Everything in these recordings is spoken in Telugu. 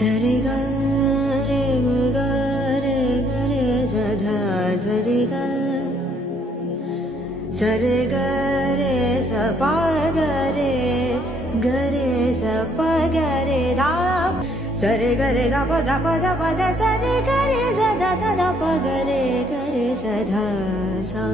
सरे ग रे ग रे ग रे सधा सरे ग स पा ग रे स प ग रे धा सरे ग रे ग प ध प ध प ध सरे ग रे सधा सधा प ग रे सधा सा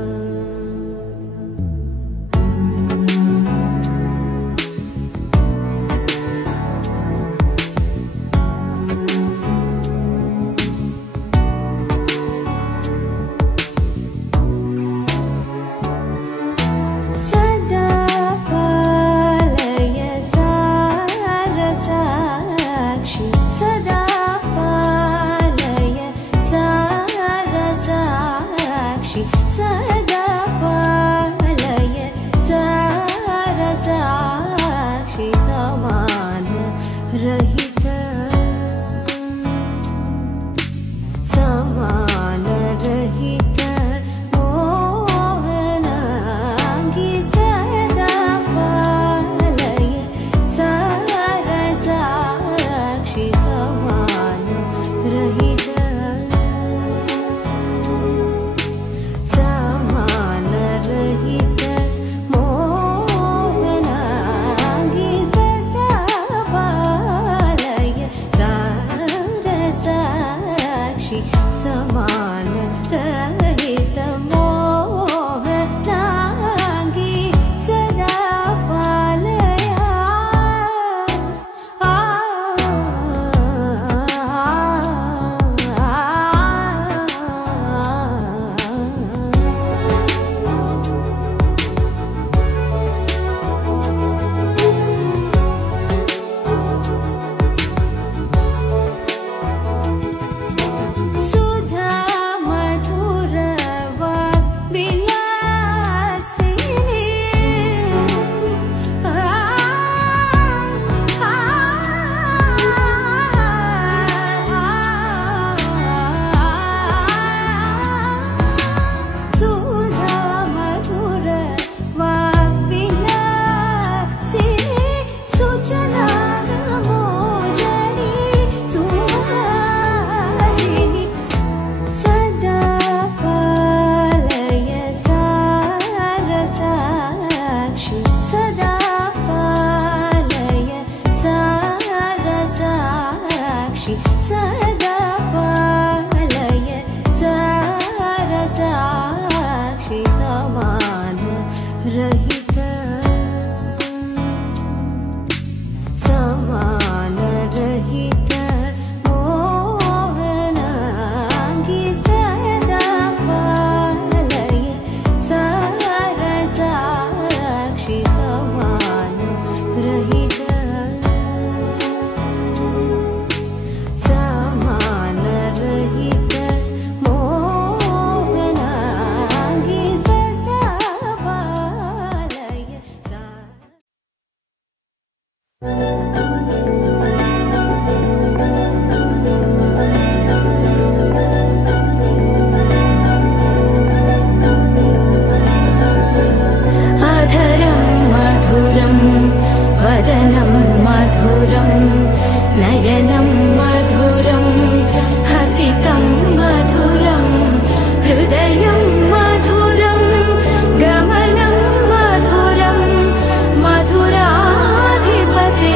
मधुराधिपते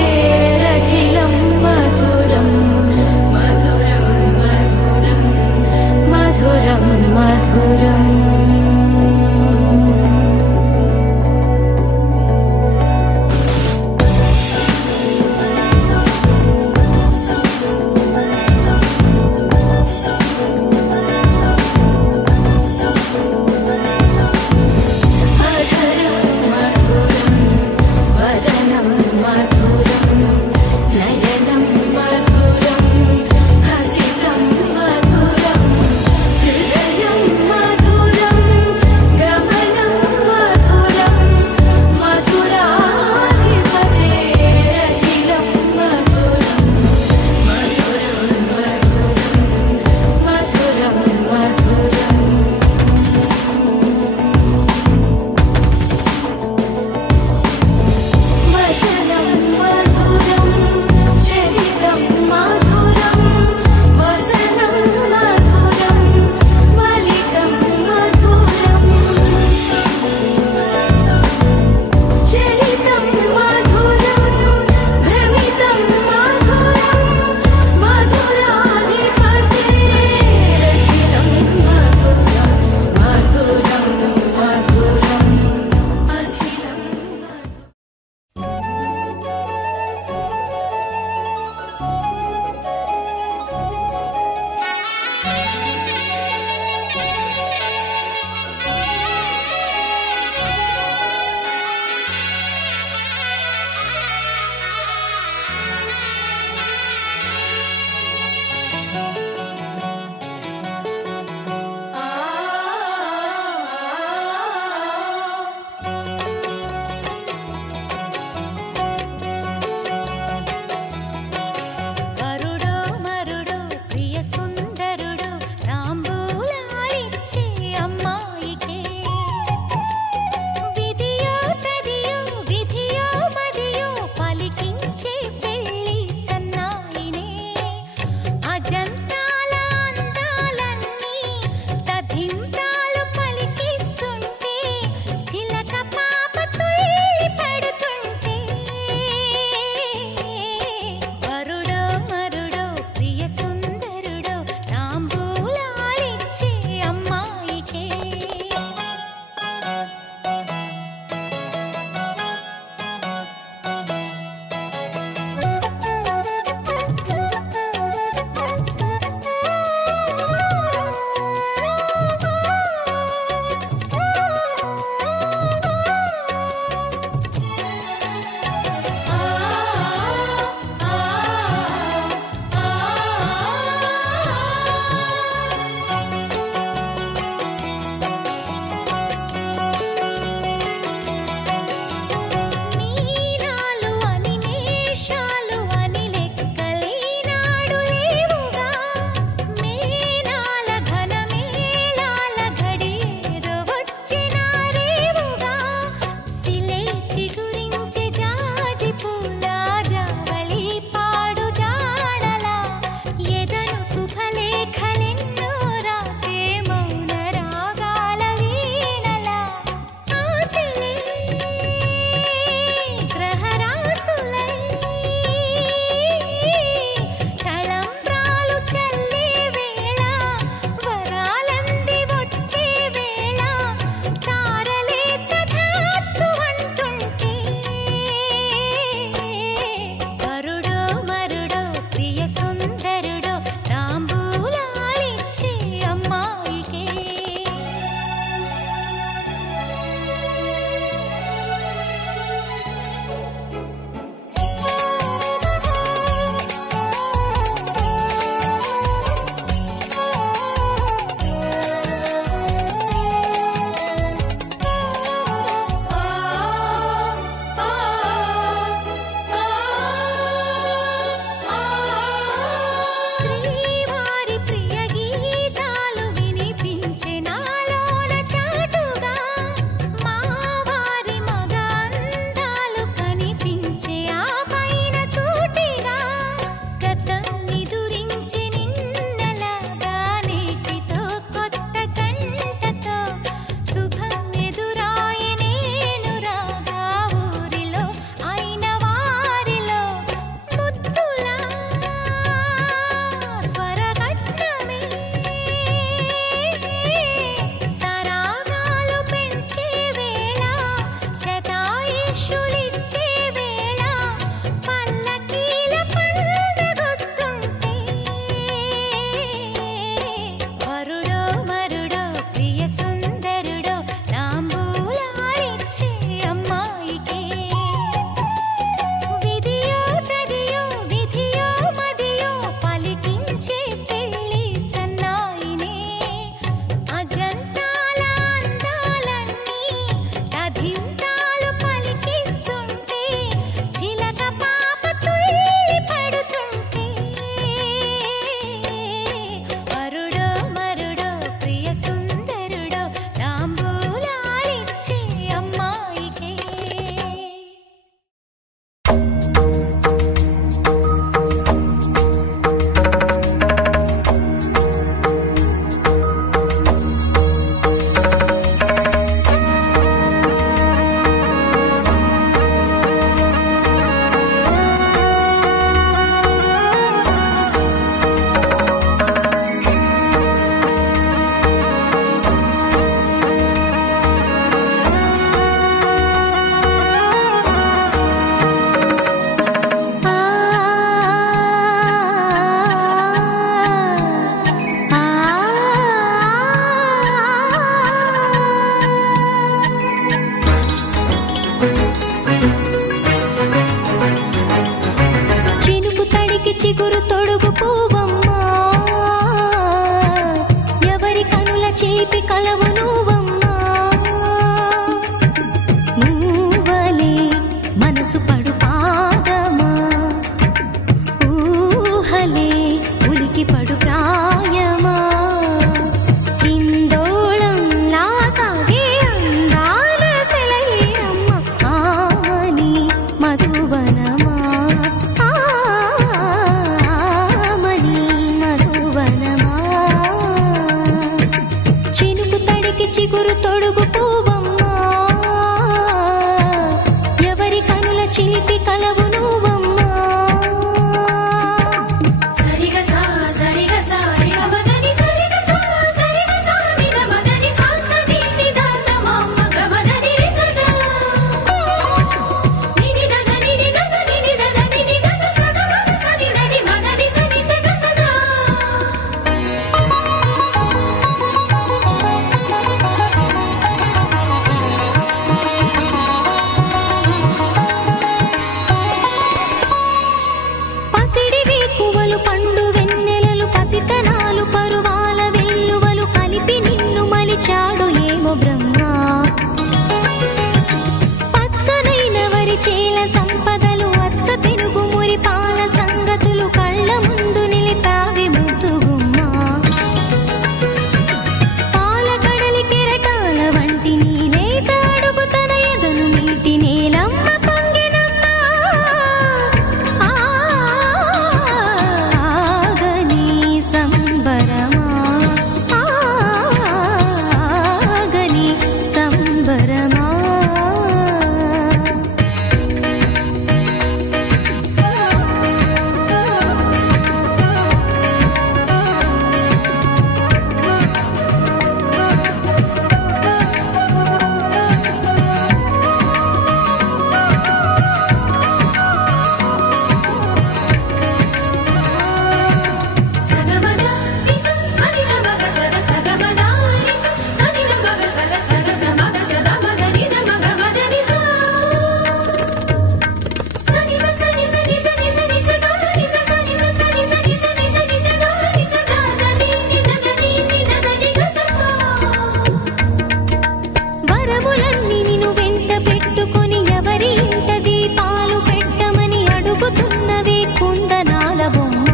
रखि చేల సంపదలు అచ్చ తెలుగు మురి పాల సంగతులు కళ్ళ ముందు నిలిపావి ముద్దుగుమ్మా పాల కడలి కెరటాల వంటి నీలేత అడుగు తన ఎదను మీటి నేలమ్మ పొంగినమ్మా ఆగని సంబరమా ఆగని సంబరమా వరములన్నీ నిన్ను వెంట పెట్టుకొని ఎవరి ఇంట దీపాలు పెట్టమని అడుగుతున్నవే కుందనాల బొమ్మ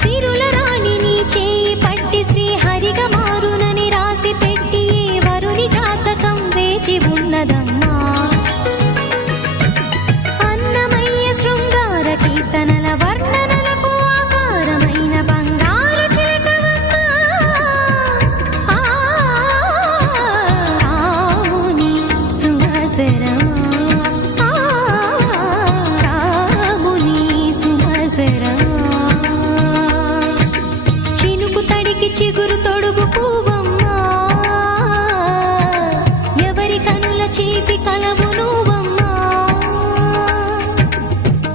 సిరుల రాణి నీ చేయి పట్టి శ్రీహరిగా మారునని రాసి పెట్టి ఏ వరుని జాతకం వేచి ఉన్నదమ్మా అన్నమయ్య శృంగార కీర్తనల వర్ణనలకు ఆకారమైన బంగారు చిలకవమ్మా రాముని సుమసరమా రాముని సుమసరమా చినుకు తడికి చిగురు తొడుగు పువ్వమ్మా ఎవరి కనుల చీపి కలవు నువ్వమ్మా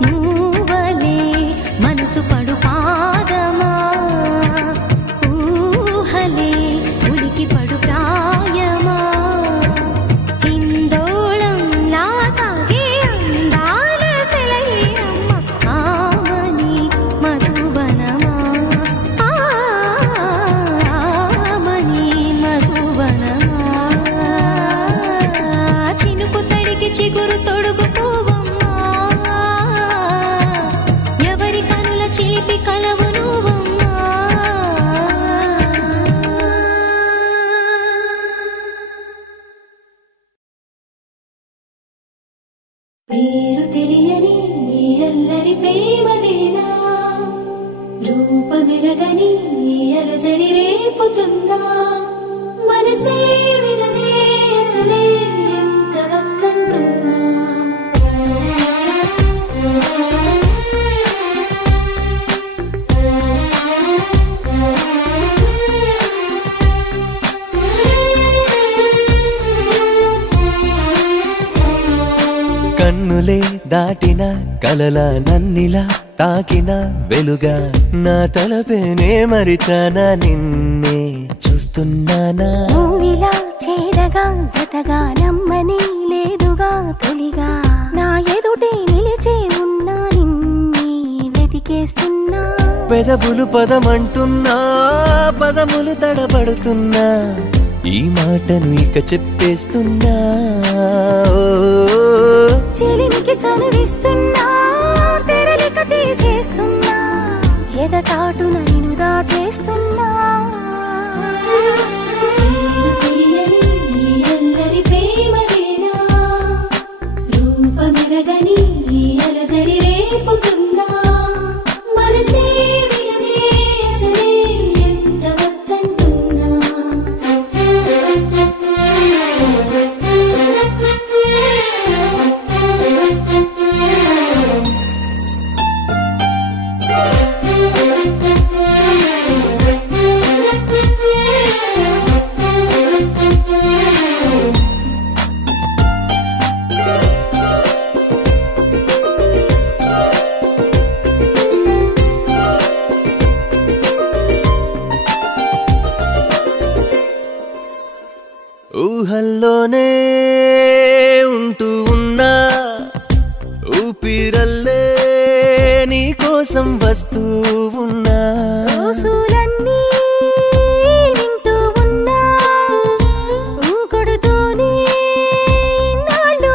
నువ్వలే మనసు పడు పాదమా ఊహలే ఉలికి పడు ప్రాయమా హిందోళంలా సాగే అందాల సెలయేరమ్మ ఆమని మధువనమా ఆమని మధువనమా చినుకు తడికి చిగురు తొడుగు పువ్వమ్మా ఎవరి కనుల చీపి కలవు నువ్వమ్మా పేరు తెలియని ఈ అల్లరి ప్రేమదేనా రూపమెరగని ఈ అలజడి రేపుతున్నా మనసే వినదే అసలే ఎంత వద్దంటున్నా కన్నులే దాటిన కలల నన్నిలా తాకిన వెలుగా నా తలపేనే మరిచానా నిన్నే చూస్తున్నానా నువ్విలా చేరగా జతగా నమ్మని లేదుగా తొలిగా నా ఎదుటే నిలిచే ఉన్నా నిన్నే వెతికేస్తున్నా పెదవులు పదమంటున్నా పదములు తడబడుతున్నా ఈ మాటను ఇక చెప్పేస్తున్నా చెలిమికి చనువిస్తున్నా తెరలిక తీసేస్తున్నా ఎద చాటున నిన్ను దాచేస్తున్నా పేరు తెలియని ఈ అల్లరి ప్రేమదేనా రూపమెరగని ఈ అలజడి రేపుతున్నా మనసే వినదే అసలే ఎంత వద్దంటున్నా ఊహల్లోనే ఉంటూ ఉన్నా ఊపిరల్లే నీ కోసం వస్తూ ఉన్నా రోజులన్నీ వింటూ ఉన్నా కొడుతూనే నాళ్ళు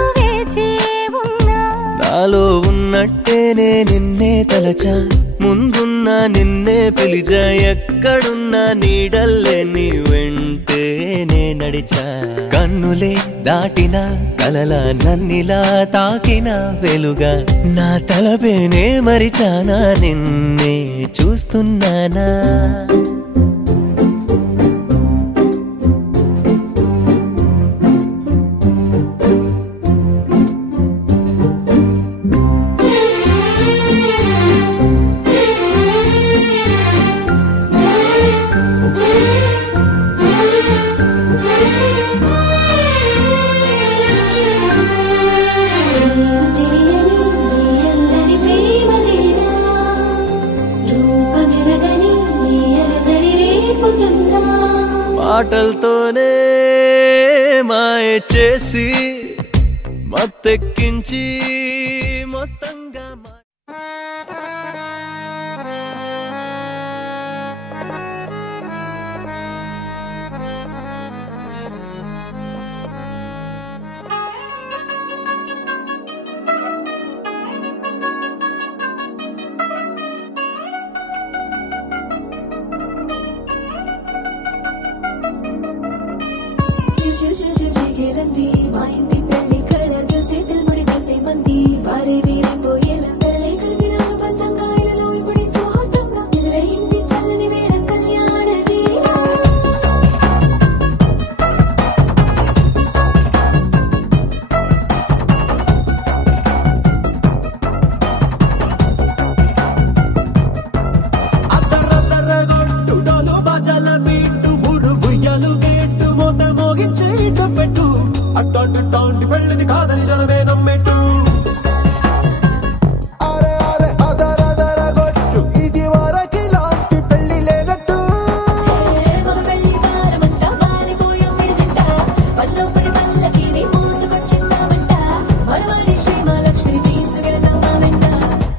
నాలో ఉన్నట్టేనే నిన్నే తలచా ముందున్న నిన్నే పిలిచా ఎక్కడున్న నీడల్లే నీ వెంటే నే నడిచా కన్నులే దాటిన కలల నన్నిలా తాకిన వెలుగా నా తలపేనే మరిచానా నిన్నే చూస్తున్నానా మాటలతోనే మాయ చేసి మత్తెక్కించి మొత్తంగా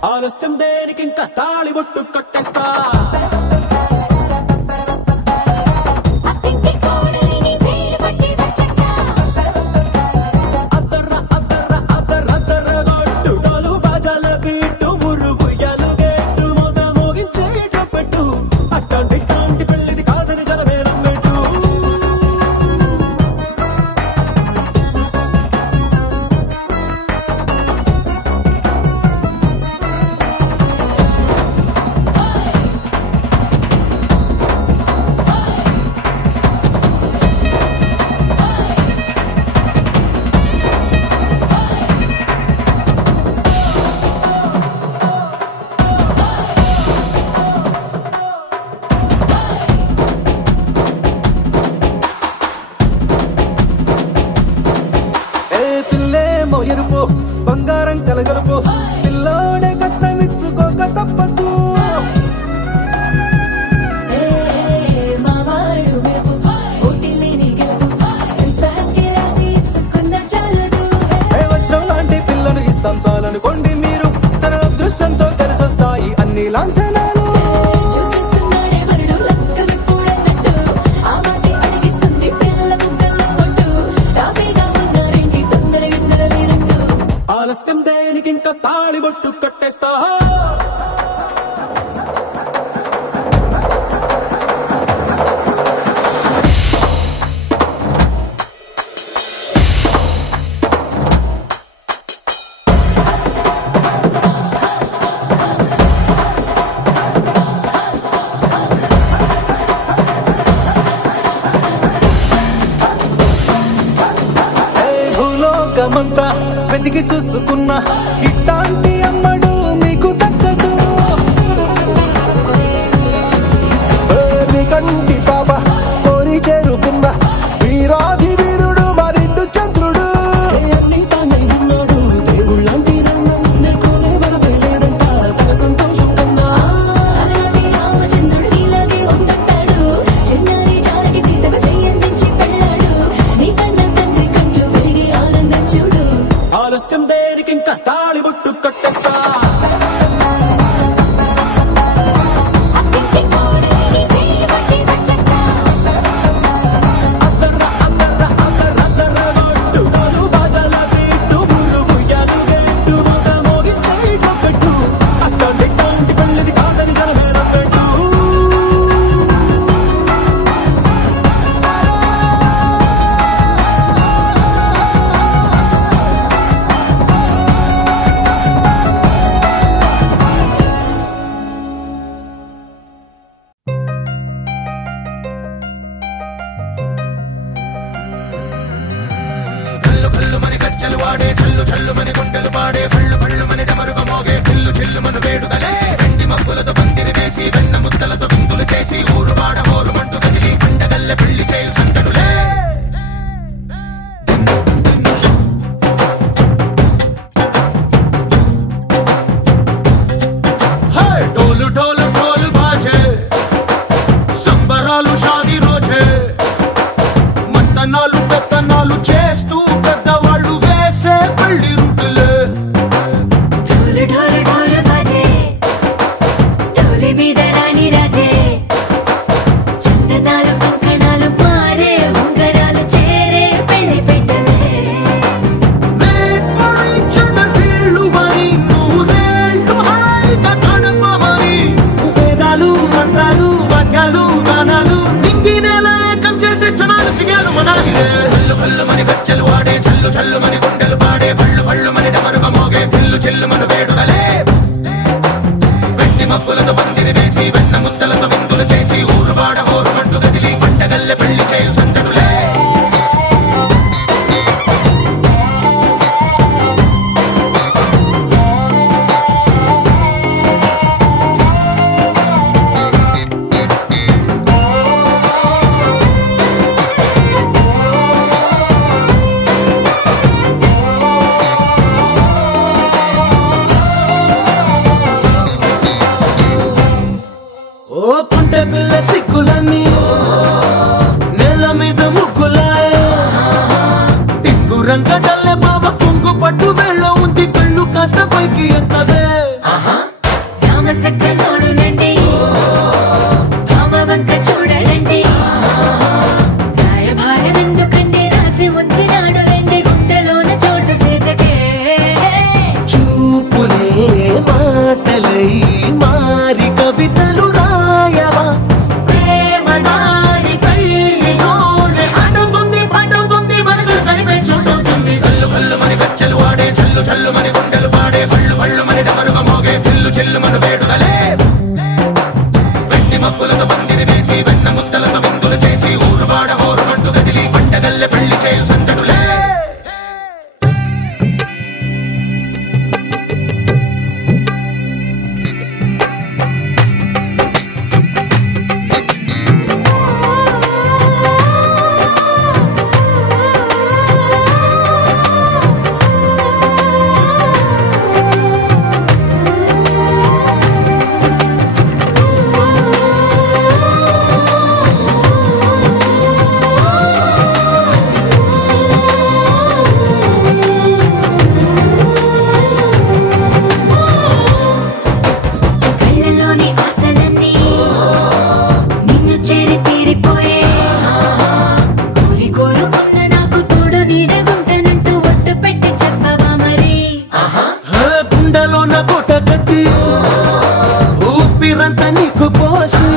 ఆలస్యం దేనికి ఇంకా తాళి బొట్టు కట్టేస్తా ఎరుపు బంగారం కలగలుపు పిల్లోడే కట్టమిచ్చుకోక తప్పదు వజ్రం లాంటి పిల్లను ఇస్తాం చాలనుకోండి మీరు తన అదృష్టంతో కలిసొస్తాయి అన్ని లాంఛనాలు ఆలస్యం దేనికి ఇంకా తాళి బొట్టు కట్టేస్తా భూలోకమంతా వెతికి చూసుకున్నా ఇట్లాంటి అమ్మడు మీకు దక్కదు కంటి పాప కోరి చేరుకున్న వీరాధి వీరుడు మరిండు చంద్రుడు అన్ని తానే ఉన్నాడు దేవుళ్ళంటి లేదంట తన సంతోషం కన్నా రామచంద్రుడు నీలాగే ఉంటాడు చిన్నారి జానకి సీతకు చెయ్యందించి పెళ్ళాడు నీ కన్న తండ్రి కండ్లు వెలిగి ఆనందం చూడు ఆలస్యం దేనికి ఇంకా తాళి బొట్టు కట్టేస్తా వాడే చల్లు చల్లు మని గుండెలు పాడే పళ్ళు పళ్ళు మని డమరుగ మోగే చిల్లు చిల్లు మన వేడుదలే వెండి మబ్బులతో పందిరి వేసి వెన్న ముద్దలతో విందులు చేసి ఊరు వాడ హోరు మంటు కదిలి పండగల్లె పెళ్లి చేయు సందడులే ढोल ढोल ढोल बाजे संबरालु शादी रोजे మంతనాలు పెత్తనాలు చేస్తూ పెద్దవాళ్ళు వేసే పెళ్లి రుటులే ढोल ढोल ढोल बाजे ढोली మీద రాణి రాజే చందనాలు కంకణాలు మారే ఉంగరాలు చేరే పెళ్లి పెట్టలే చిన్న వీళ్ళు మరి నూరేళ్ళు హాయిగా గడపమని వేదాలు మంత్రాలు వాక్యాలు గానాలు నింగి నేల ఏకం చేసే క్షణాలు చిగాలు మనాలిలే హల్లు హల్లు మని గజ్జలు వాడే చల్లు చల్లు మని గుండెలు పాడే పళ్ళు పళ్ళు మని డమరుగ మోగే చిల్లు చిల్లు మన వేడుదలే వెండి మబ్బులతో పందిరి వేసి వెన్న ముద్దలతో విందులు చేసి ఊరు వాడ హోరు మంటు కదిలి పంటగల్లె పెళ్లి చేయు సందడులే ఓ పుంటె పిల్ల సిక్కులన్నీ నేల మీద ముగ్గులాయే టింగు రంగడల్లె బాబ కుంగు పట్టు వెళ్ళ ఉంది కళ్ళు కాస్త పైకి ఎత్తదే రామసక్క నోడులండి రామవంక చూడలండి రాయభారం ఎందుకండి రాసి ఉంచినాడు రండి గుండెలోన చోటు సీతకే చూపులే మాటలై మారి కవితలు రాయవా ప్రేమ దారి పెళ్లిలోనే అడుగుంది పట్టుకుంది మనసు కలిపే చూడుతుంది కల్లు కల్లు మని గజ్జలు వాడే చల్లు చల్లు మని గుండెలు పాడే పళ్ళు పళ్ళు మని డమరుగ మోగే చిల్లు చిల్లు మన వేడుదలే వెండి మబ్బులతో పందిరి వేసి వెన్న ముద్దలతో విందులు చేసి ఊరు వాడ హోరు మంటు కదిలి పంటగల్లె పెళ్లి చేయు సందడులే కళ్ళలోని ఆశలన్నీ నిన్ను చేరి తీరిపోయే కోరి కోరుకున్న నాకు తోడు నీడగుంటానంటూ ఒట్టు పెట్టి చెప్పవా మరి గుండెలోన కోట కట్టి ఊపిరంతా నీకు పోసి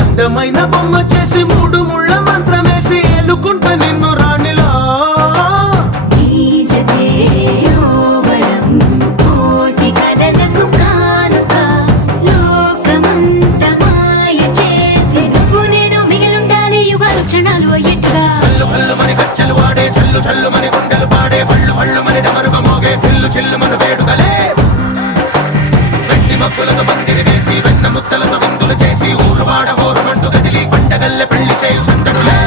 అందమైన బొమ్మ చేసి మూడు ముళ్ళ మంత్రమేసి ఎలుకుంటా నిన్ను రాణిలా నీజతే యోవరం కోటి కథలకు కానుక లోకమంత మాయ చేసి నువ్వు నేను మిగిలుండాలి యుగాలు క్షణాలు అయ్యట్టుగా కల్లు కల్లు మని గజ్జలు వాడే చల్లు చల్లు మని గుండెలు పాడే పళ్ళు పళ్ళు మని డమరుగ మోగే చిల్లు చిల్లు మన వేడుదలే వెండి మబ్బులతో పందిరి వేసి వెన్న ముద్దలతో విందులు చేసి ఊరు వాడ హోరు మంటు కదిలి పంటగల్లె పెళ్లి చేయు సందడులే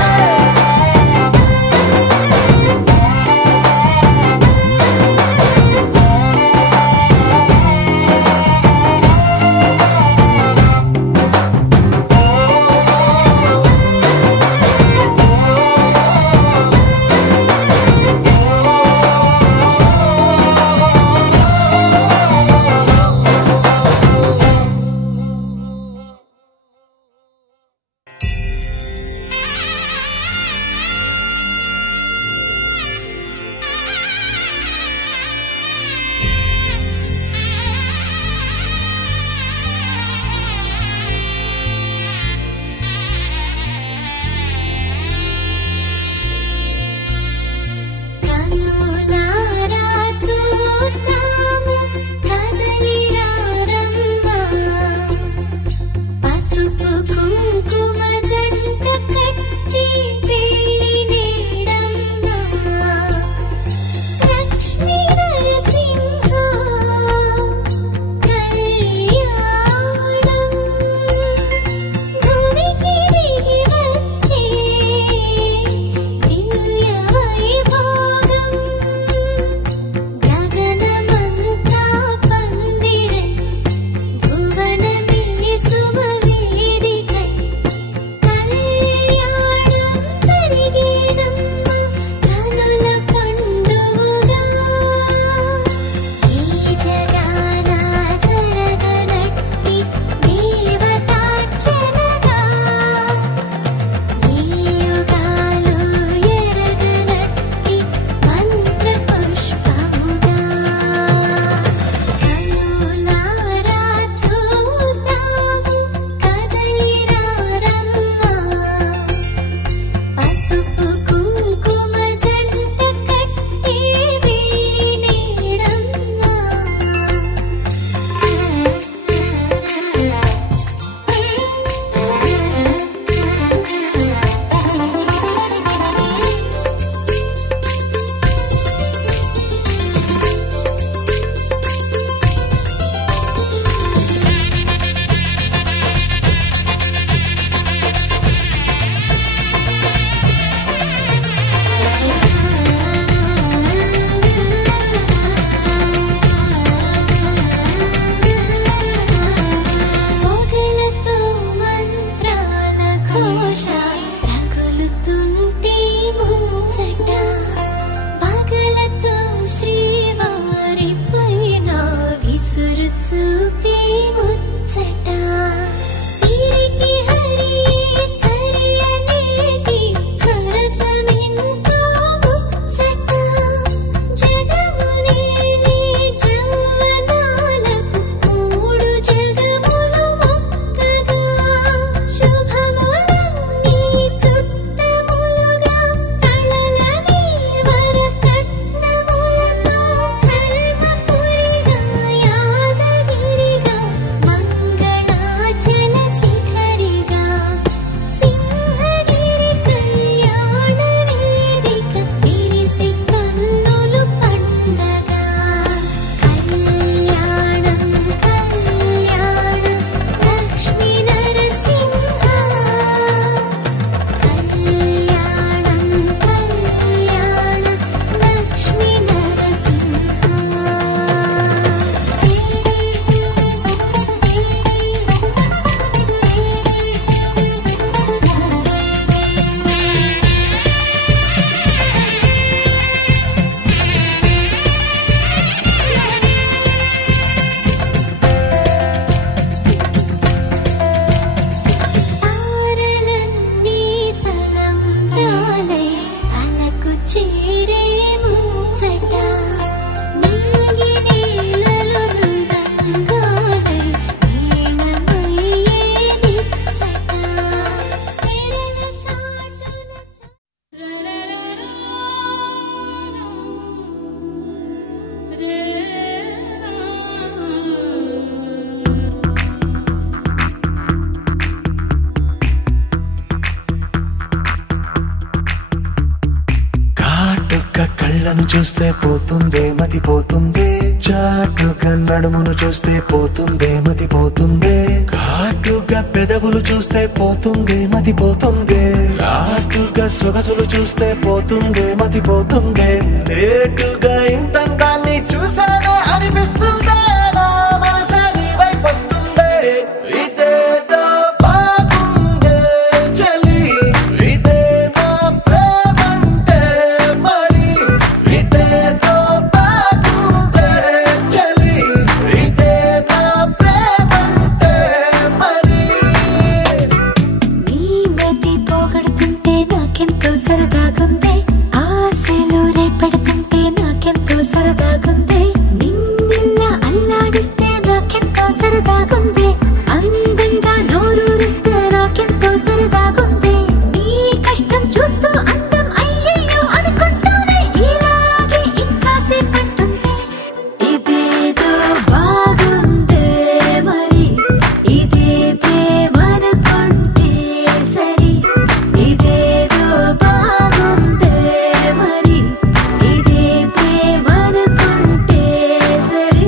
చూస్తే పోతుందే మతిపోతుందే, చాటుగా నడుమును చూస్తే పోతుందే మతిపోతుందే, ఘాటుగా పెదవులు చూస్తే పోతుందే మతిపోతుందే, లాటుగా సొగసులు చూస్తే పోతుందే మతిపోతుందే, లేటుగా ఇంతంతాన్ని చూసానే అనిపిస్తుందే, నా మనసే నీ వైపు వస్తుందే. ఇదేదో బాగుందే చలి, ఇదే నా ప్రేమంటే మరి, ఇదేదో బాగుందే చలి, ఇదే నా ప్రేమంటే మరి. నీ మతి పోగొడుతుంటే నాకెంతో సరదాగుందే, ఆశలు రేపెడుతుంటే నాకెంతో సరదాగుందే, నిన్నెల్లా అల్లాడిస్తే నాకెంతో సరదాగుందే, అందంగా నోరూరిస్తే నాకెంతో సరదాగుందే, నీ కష్టం చూస్తూ అందం అయ్యయ్యో అనుకుంటూనే ఇలాగే ఇంకాసేపట్టుంటే. ఇదేదో బాగుందే మరి, ఇదే ప్రేమనుకుంటే సరి, ఇదేదో బాగుందే మరి, ఇదే ప్రేమనుకుంటే సరి.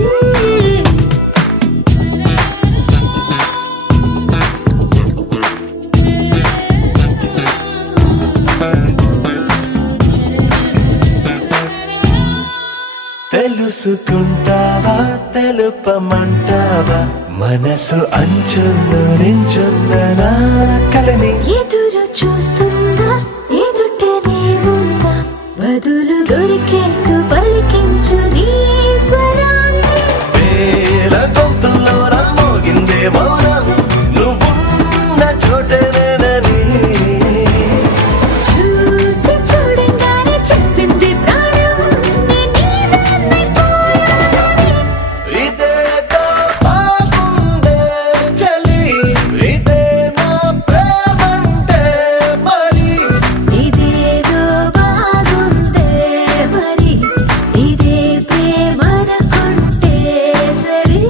తెలుసుకుంటావా తెలుపమంటావా, మనసు అంచుల్లో నించున్న నా కలని. ఎదురు చూస్తుందా ఎదుటనే ఉందా, బదులు దొరికేట్టు పలికించు నీ స్వరాన్ని. వేల గొంతుల్లో నా మోగిందే మౌనం, నువ్వున్న చోటనేనని. చూసి చూడంగానే చెప్పింది ప్రాణం, నీవేమైపోయానని. ఇదేదో బాగుందే చలి, ఇదే నా ప్రేమంటే మరి, ఇదేదో బాగుందే మరి, ఇదే ప్రేమనుకుంటే సరి.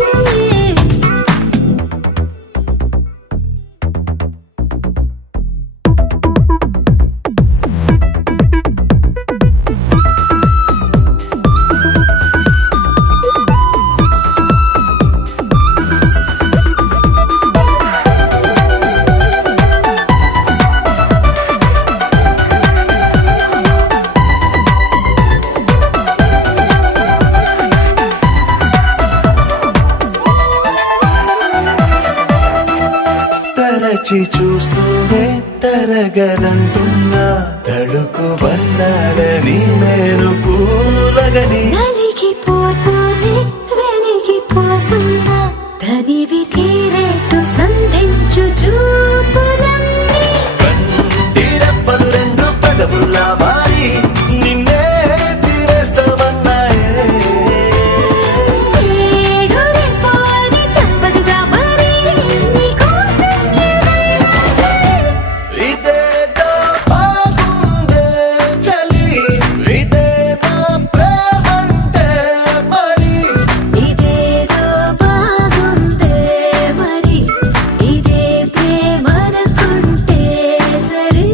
తరచి చూస్తూనే తరగదంటున్నా, తడుకు వన్నానని నేను పూలగని. నలిగిపోతూనే వెలిగిపోతున్నా, తనివి తీరేట్టు సంధించు చూపులన్నీ. కంటి రెప్పలు రెండు పెదవుల్లా మారి నిన్నే తీరేస్తామన్నాయే. ఏడు రేపో అని తప్పదుగా మరి, నీకోసం ఏదైనా సరే. ఇదేదో బాగుందే చలి, ఇదే నా ప్రేమంటే మరి, ఇదేదో బాగుందే మరి, ఇదే ప్రేమనుకుంటే సరి.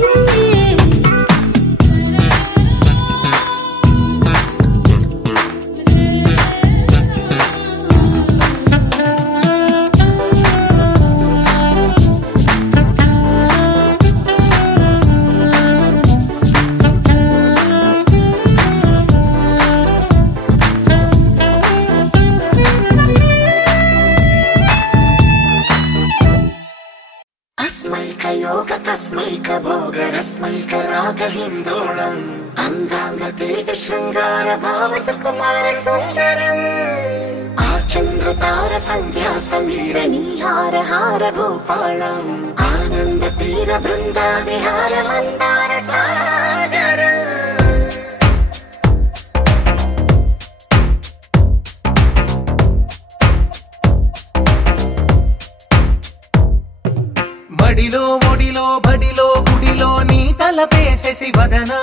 अस्मैक योग तस्मैक भोग रस्मैक राग हिन्दोळम् अङ्गाङ्ग तेज शृङ्गार भाव सुकुमार सुन्दरम् आचन्द्र तार सन्ध्या समीर नीहार हार भूपालम् आनन्द तीर बृन्दा विहार मन्दार सागरम्. మడిలో ఒడిలో బడిలో గుడిలో నీ తలపేసేసి వదనా,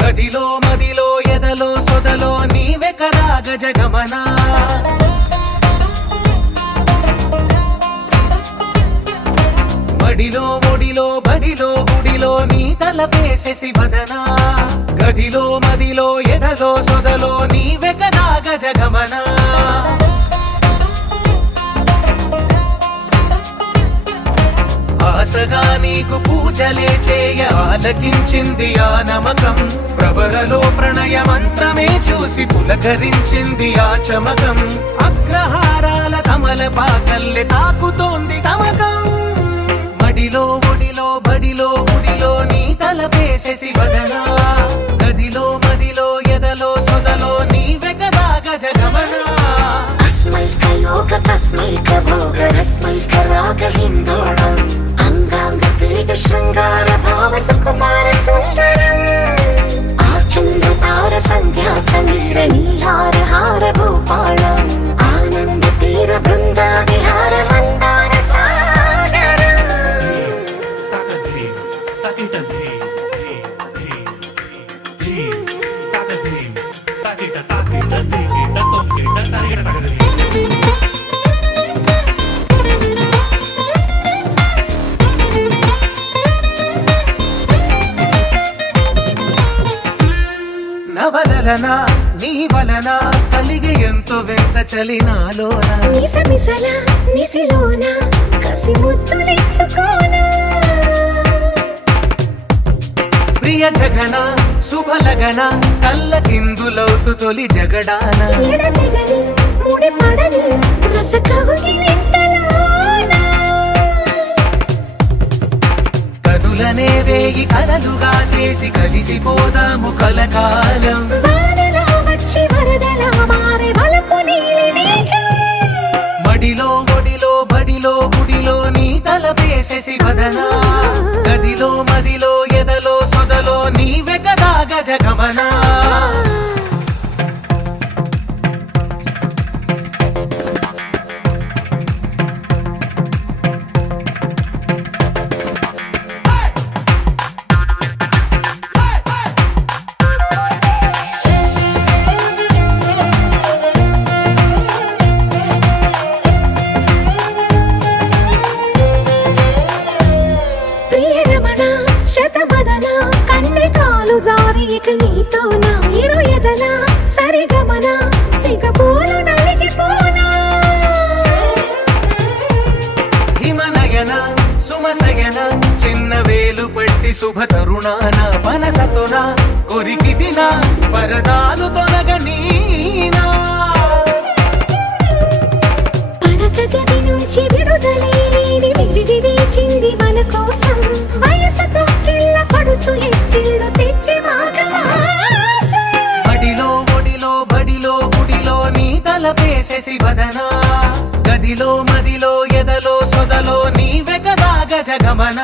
గదిలో మదిలో ఎదలో సొదలో నీవే కదా గజగమనా. మడిలో ఒడిలో బడిలో గుడిలో నీ తలపేసేసి వదనా, గదిలో మదిలో ఎదలో సొదలో నీవే కదా గజగమన ఆశగా నీకు పూజలే చేయ ఆలకించింది ఆ నమకం ప్రవరలో ప్రణయ మంత్రమే చూసి పులకరించింది ఆ చమకం అగ్రహారాల కమల పాకల్లె తాకుతోంది తమకం మడిలో ఒడిలో బడిలో గుడిలో నీ తలపేసేసి వదనా గదిలో మదిలో ఎదలో సొదలో నీవే కదా గజగమన అస్మైక యోగ తస్మైక భోగ రస్మైక రాగ హిందోళం అంగాంగ తేజ శృంగార భావ సుకుమార సుందరం ఆచంద్ర తార సంధ్యా సమీర నీహార హార భూపాళం ఆనంద తీర బృంద విహార మందార సాగరం నవలన నీ వలన కలిగి ఎంతో వెంత చలినాలోన నిసమిసల నిసిలోన కసి ముద్దులిచ్చుకోన ప్రియ జగన శుభలగన కళ్ళకిందులవుతు తొలి జగడాన ఎడతెగని ముడి పడని రస కవుగిలింతలోన కనులనే వేయి కలలుగా చేసి కలిసిపోదాము కలకాలం వానలా వచ్చి వరదలా మారే వలపు నీలి మేఘం మడిలో ఒడిలో బడిలో గుడిలో నీ తలపేసేసి వదనా గదిలో మదిలో ఎదలో సొదలో నీవే కదా గజగమన ప్రియరమణ శతబదన కన్నెకాలు జారి ఇక నీతో నా ఇరు ఎదల సరిగమన సిగపోలు నలిగిపోనా హిమనయన సుమసయన చిన్న వేలు పట్టి శుభ తరుణాన పనసతోన కొరికి దిన వరదాలు తొలగనీనా పడక గది నుంచి విడుదలేని విడిది వేచింది మన కోసం వయసుతో కిళ్ళ పడుచు ఎత్తిళ్ళు తెచ్చి మాఘమాసం బడిలో ఒడిలో బడిలో గుడిలో నీ తలపేసేసి వదనా గదిలో మదిలో ఎదలో సొదలో నీవే కదా గజగమన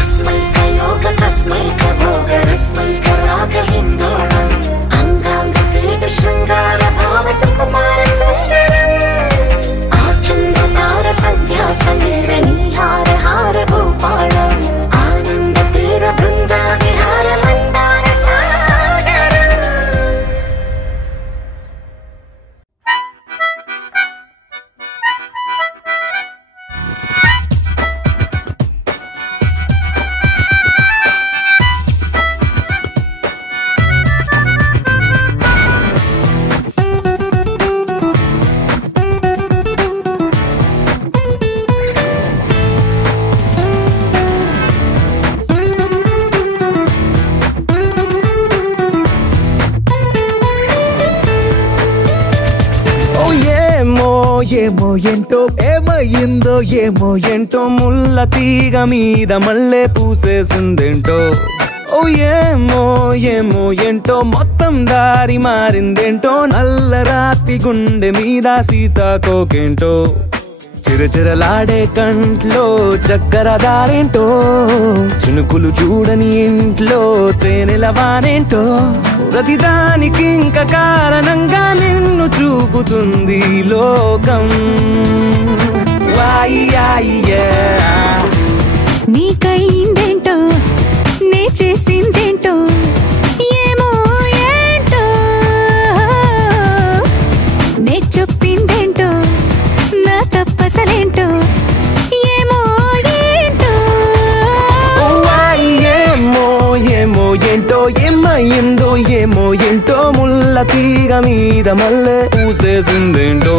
అస్మైక యోగ తస్మైక భోగ రస్మైక రాగ హిందోళం అంగాంగ తేజ శృంగార భావ సుకుమార సుందరం ఆచంద్ర తార సంధ్యా సమీర నీహార హార భూపాళం ఆనంద తీర బృంద విహార మందార సాగరం ఏమో ఏంటో ఏమయ్యిందో ఏమో ఏంటో ముల్ల తీగ మీద మళ్ళీ పూసేసిందేంటో ఓ ఏమో ఏమో ఏంటో మొత్తం దారి మారిందేంటో నల్ల రాతి గుండె మీద సీతాకోకేంటో చిరచిరలాడే కంట్లో చక్కర దారేంటో చినుకులు చూడని ఇంట్లో తేనెల వానేంటో ప్రతిదానికి ఇంక కారణంగా నిన్ను చూపుతుంది లోకం నీకైందేంటో నే చేసిందేంటో ఏమో ఏంటో నే చెప్పిందేంటో నా తప్పసలేంటో ఏమో ఏంటో ఏమో ఏమో ఏంటో ఏమైందో ముల్ల తీగ మీద మల్లె పూసేసిందేంటో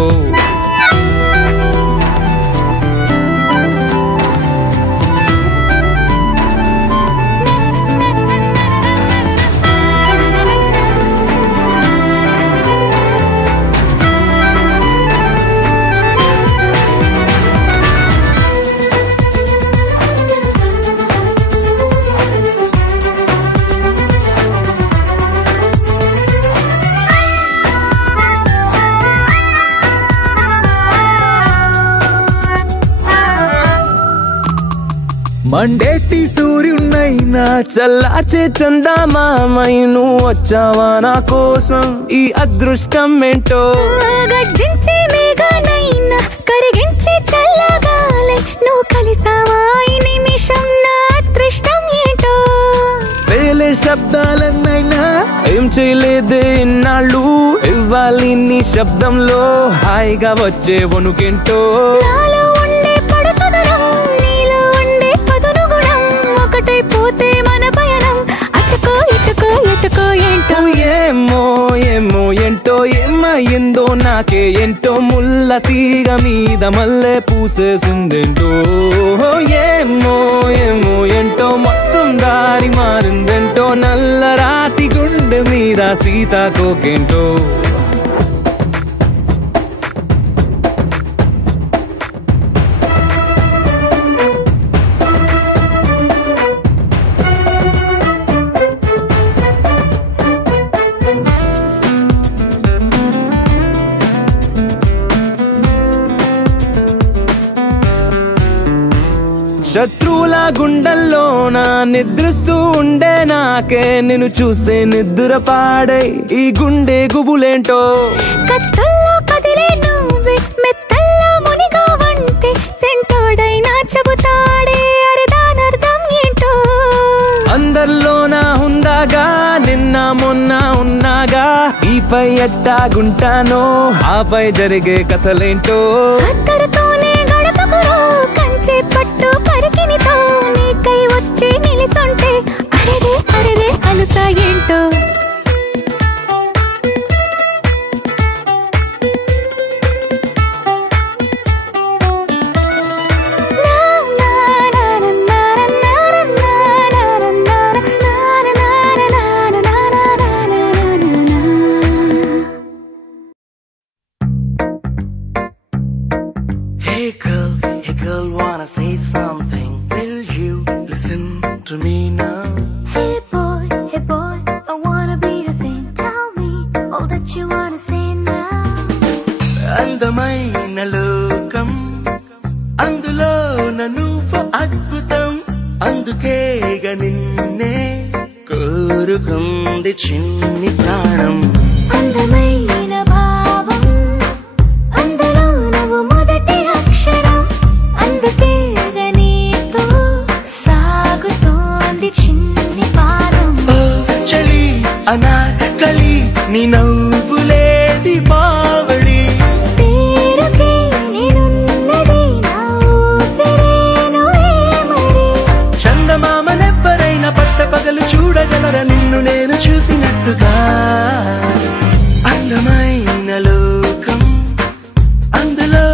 మండేటి సూర్యున్నైనా చల్లార్చే చందమామై నువ్వు వచ్చావా నా కోసం ఈ అదృష్టం ఏంటో గర్జించే మేఘనైనా కరిగించే చల్లగాలై నువ్వు కలిసావా ఈ నిమిషం నా అదృష్టం ఏంటో వేలే శబ్దాలన్నైనా ఏం చేయలేదే ఇన్నాళ్ళు ఇవ్వాలి నీ శబ్దంలో హాయిగా వచ్చే వణుకేంటో నాలో ఉండే పడుచుదనం నీలో ఉండే పదును గుణం ఒకటైపోతే మన పయనం అటుకో ఇటుకో ఎటుకో ఏంటో ఏమో ఏమో ఏంటో ఏమయ్యిందో నాకే ఏంటో ముల్ల తీగ మీద మల్లె పూసేసిందేంటో ఏమో ఏమో ఏంటో మొత్తం దారి మారిందేంటో నల్ల రాతి గుండె మీద సీతాకోకేంటో శత్రువుల గుండెల్లోన నిద్రిస్తూ ఉండే నాకే నిన్ను చూస్తే నిద్ర పాడై ఈ గుండె గుబులేంటో కత్తుల్లో కదిలే నువ్వే మెత్తల్లో మునిగా వంటే సెంటోడైనా చెబుతాడే అరదానర్థం ఏంటో అందరిలోన ఉందాగా నిన్న మొన్న ఉన్నాగా ఈపై ఎట్టాగుంటానో ఆపై జరిగే కథలేంటో అత్తరుతోనే గడపకురో కంచె పట్టు పరికినితో నీకై వచ్చి నిలుచుంటే అరెరే అరెరే అలుసా ఏంటో Hey girl, wanna say something? Will you listen to me now? Hey boy, I wanna be your thing. Tell me all that you wanna say now. అందమైన లోకం అందులో నువ్వు అద్భుతం అందుకేగా నిన్నే కోరుకుంది చిన్ని ప్రాణం అందమైన భావం అందులో నువ్వు మొదటి అక్షరం అందుకేగా నీతో సాగుతోంది చిన్ని పాదం ఓ చలి అనాకలి నీ నవ్వులేది బావడి పేరుకే నేనున్నది నా ఊపిరేనువే మరి చందమామనెవ్వరైనా పట్టపగలు చూడగలరా నిన్ను నేను చూసినట్టుగా అందమైన లోకం అందులో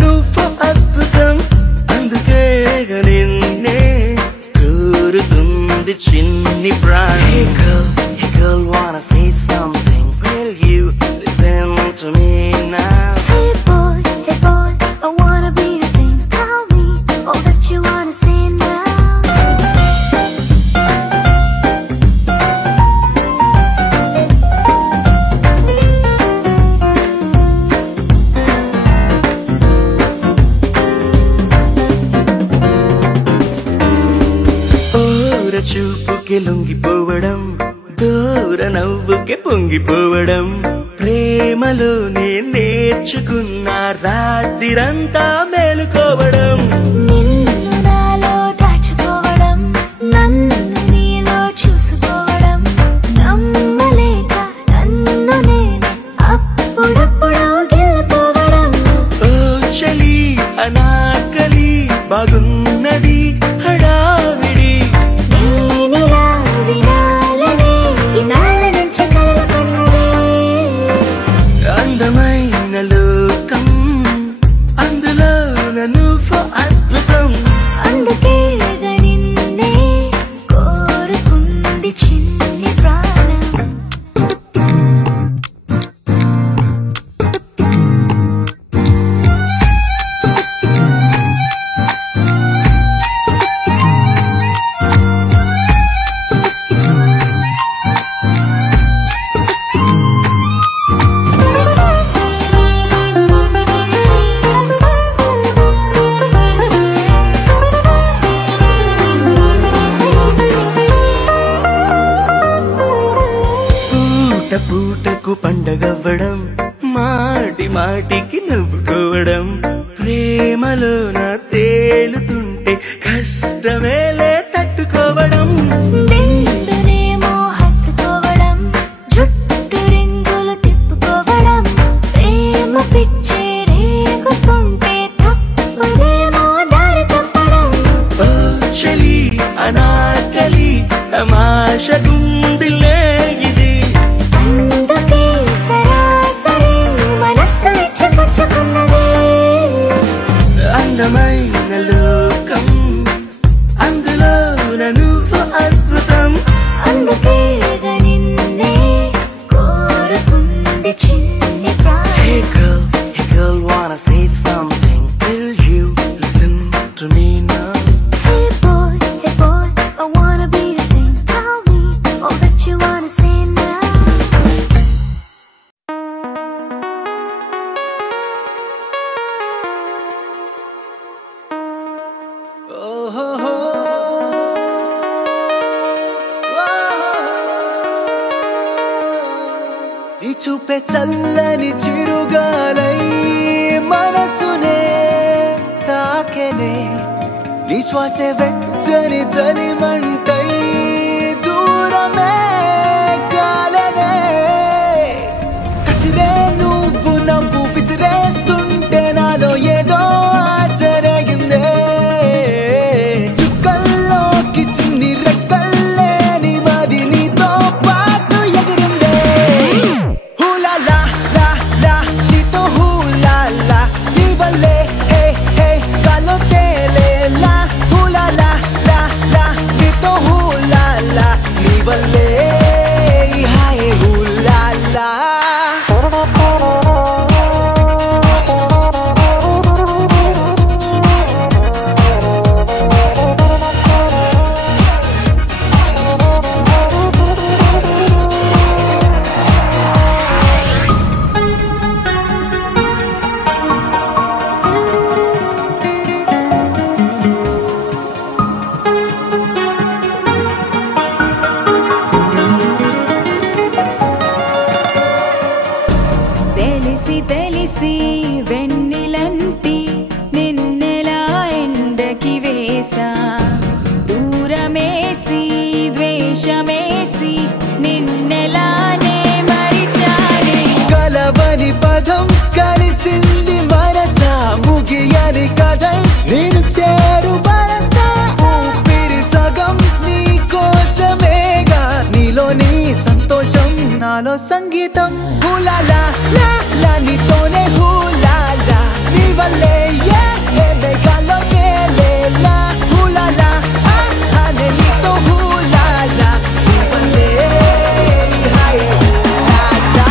నువ్వు అద్భుతం అందుకే నిన్నే కోరుతుంది చిన్ని ప్రాణం Hey girl, wanna say something? Will you listen to me now? Hey boy, I wanna be your thing. Tell me all that you wanna say now. చూపుకి లొంగిపోవడం దూర నవ్వుకి పొంగిపోవడం ప్రేమలోనే నేర్చుకున్న రాత్రిరంతా మేలుకోవడం నిన్ను నాలో దాచుకోవడం నన్ను నీలో చూసుకోవడం నమ్మలేక నన్ను నేను అప్పుడప్పుడు గెలుకోవడం ఓ చలి అనాకలి బాగున్నది హడావిడి నేనిలా వినాలనే ఇన్నాళ్ళ నుంచి కలలుకున్నది పండగవ్వడం మాటి మాటికి నవ్వుకోవడం ప్రేమలో నా తేలుతుంటే కష్టమేలే తట్టుకోవడం నిండునేమో హత్తుకోవడం జుట్టు రింగులు తిప్పుకోవడం ప్రేమ పిచ్చే రేగుతుంటే తప్పదేమో దారి తప్పడం ఓ చలి అనార్కలి తమాష గుండిలే ఇది అందుకే సరాసరి మనస్సు ఇచ్చిపుచ్చుకున్నది అందమైన లోకం అందులో నువ్వు అద్భుతం అందుకే నిన్నే కోరుకుంది చిన్ని ప్రాణం Hey girl, wanna say something? Will you listen to me now? Hey boy, I wanna be your thing. Tell me all that you wanna say now. నీ చూపే చల్లని చిరుగాలై మనసునే తాకెనే నీ శ్వాసే వెచ్చని చలిమంటై దూరమే కాలనే కసిరే నువ్వు నవ్వు విసిరేస్తుంటే నాలో ఏదో ఆశరగిందే చుక్కల్లోకి చిన్ని రెక్కల్లే నీ మది నీతో పాటు ఎగిరిందే హూలా లా లా లా నీతో హూలా లా నీ వల్లే హే హే గాల్లో తేలేలా హూలా లా లా లా నీతో హూలా లా నీ వల్లే హాయ్ హూలా లా తెలిసి తెలిసి వెన్నెలంటి నిన్నెలా ఎండకి వేసా దూరమేసి ద్వేషమేసి నిన్నెలానే మరిచానే కలవని పదం కలిసింది మనసా ముగియని కథై నేను చేరు వరసా ఊపిరి సగం నీ కోసమేగా నీలోని సంతోషం నాలో సంగీతం హూలాలా లా లా నీతోనే హూలాలా నీ వల్లే ఏ మేఘాల్లో తేలేలా హూలాలా అనే నీతో హూలాలా నీ వల్లే హాయ్ హూలాలా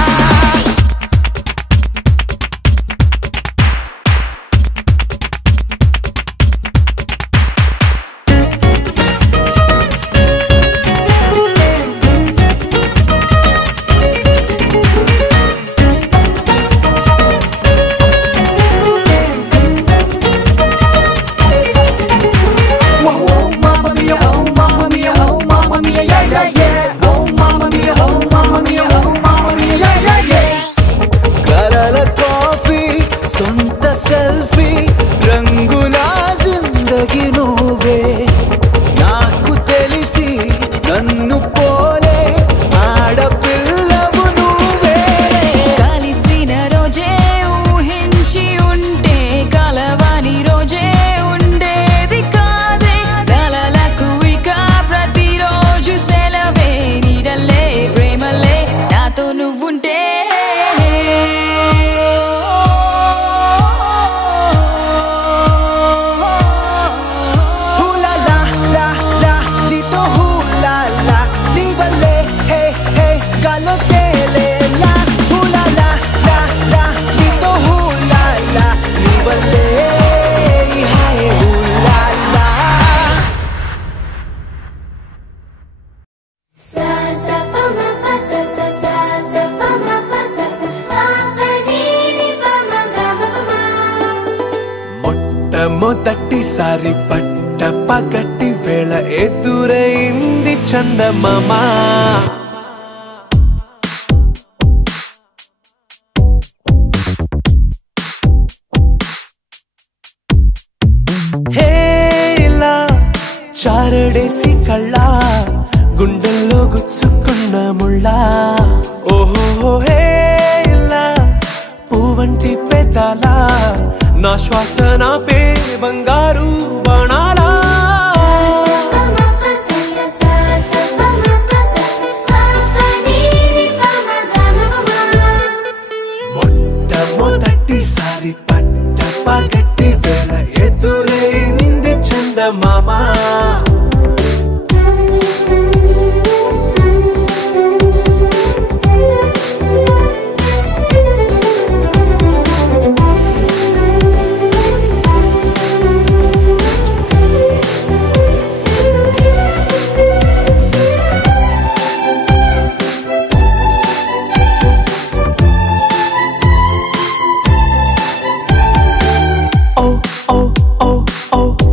కరల కాఫీ సొంత సెల్ఫీ రంగుల జిందగీ నువ్వే నాకు తెలిసి నన్ను పోలే ఆడపిల్లవు నువ్వే కలిసిన రోజే ఊహించి ఉంటే కలవని రోజే ఉండేది కాదే కలలకు ఇక ప్రతిరోజు సెలవే నీడల్లే ప్రేమలే నాతో నువ్వుంటే హూలాలా లా లా నీతో హూలాలా నీ వల్లే హే హే గాల్లో తేలేలా హూలాలా లా లా నీతో హూలాలా నీ వల్లే hi హూలాలా Sa sa pa ma pa sa sa sa sa pa ma pa sa sa pa pa ni ni pa ma ga ma pa ma. మొట్టమొదటిసారి పట్ట పగటి వేళ ఎదురైంది చందమామ చారడేసి కళ్ళ గుండెల్లో గుచ్చుకున్న ముళ్ళా ఓహో హే ఇలా పూవంటి పెదాల నా శ్వాస నా పే బంగారు బాణాలా మొట్టమొదటిసారి పట్ట పగటి వేళ ఎదురైంది చందమామ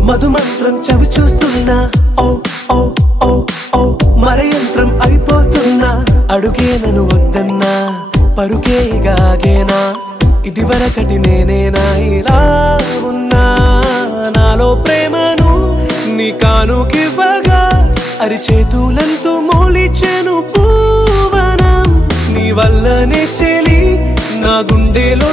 మధుమంత్రం చవి చూస్తున్నా ఓ ఓ ఓ ఓ మరయంత్రం అయిపోతున్నా అడుగే నన్ను వద్దన్నా పరుగే గాగేనా ఇది వరకటి నేనేనా ఇలా ఉన్నా నాలో ప్రేమను నీ కానుకివ్వగా అరిచేతులంతో మోలిచెను పూవనం నీ వల్లనే చెలి నా గుండెలో